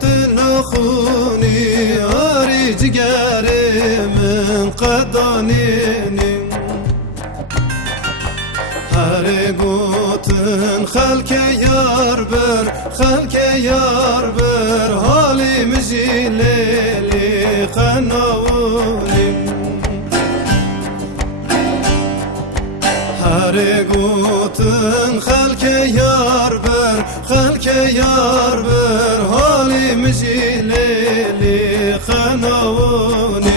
دل خونی آری جگر من قدانینی هر گوتن خلک یار بر خلک یار بر حالی مجی لیلی خناونی هر گوتن خلک یار بر خلک یار بر حالی مجی لیلی خناونی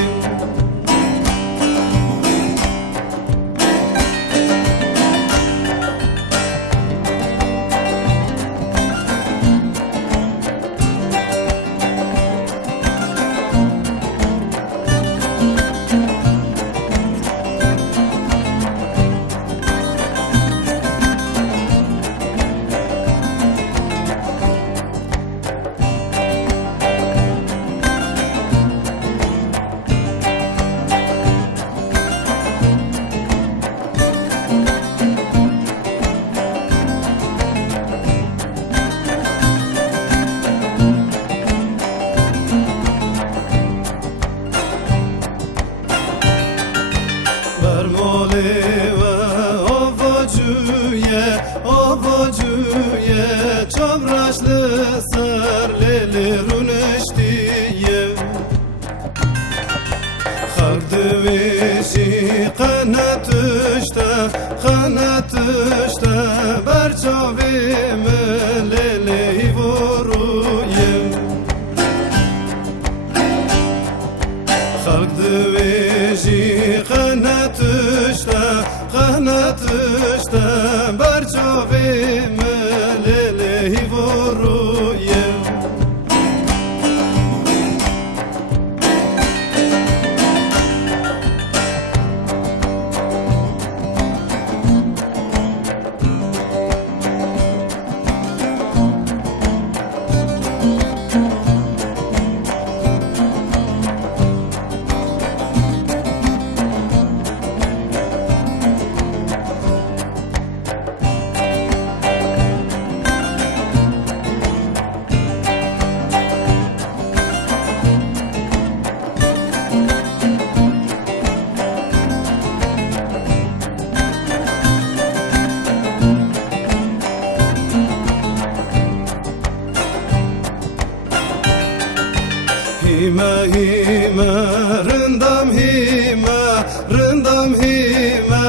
آواجویه چابرشل سر لیلی رونشتیه خلق دویشی قناتشته برچاویم لیلی ورویه خلق دویشی قناتشته برچاویم لیلی ورویه Hime rındam hime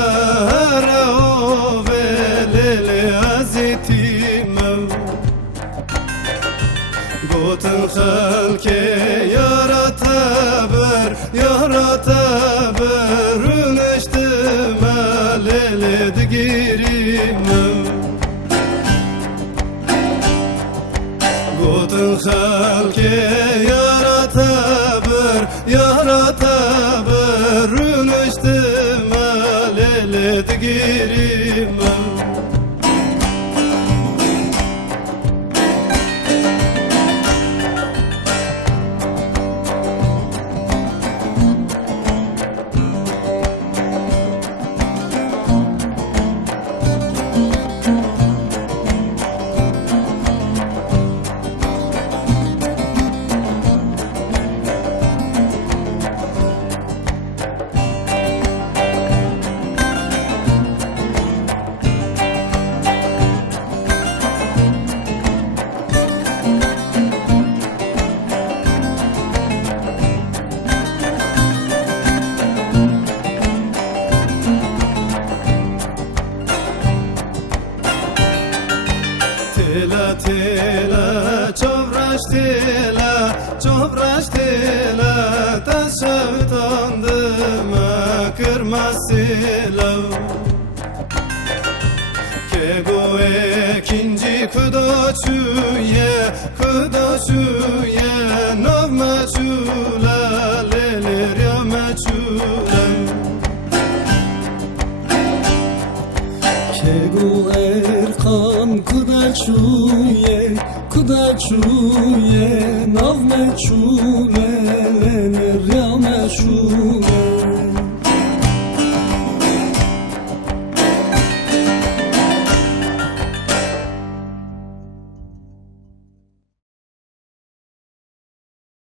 Hara ove lele azitime Gotun halke yarataber Rünüştime lele digirime Gotun halke yarataber rünüştime lele digirime Tela çovraş tela taşavtandım kırmasıyla Kego ikinci kudaçuye navmeçula lelir yameçula Kego erkan kudaçuye navmeçule lenir yameçule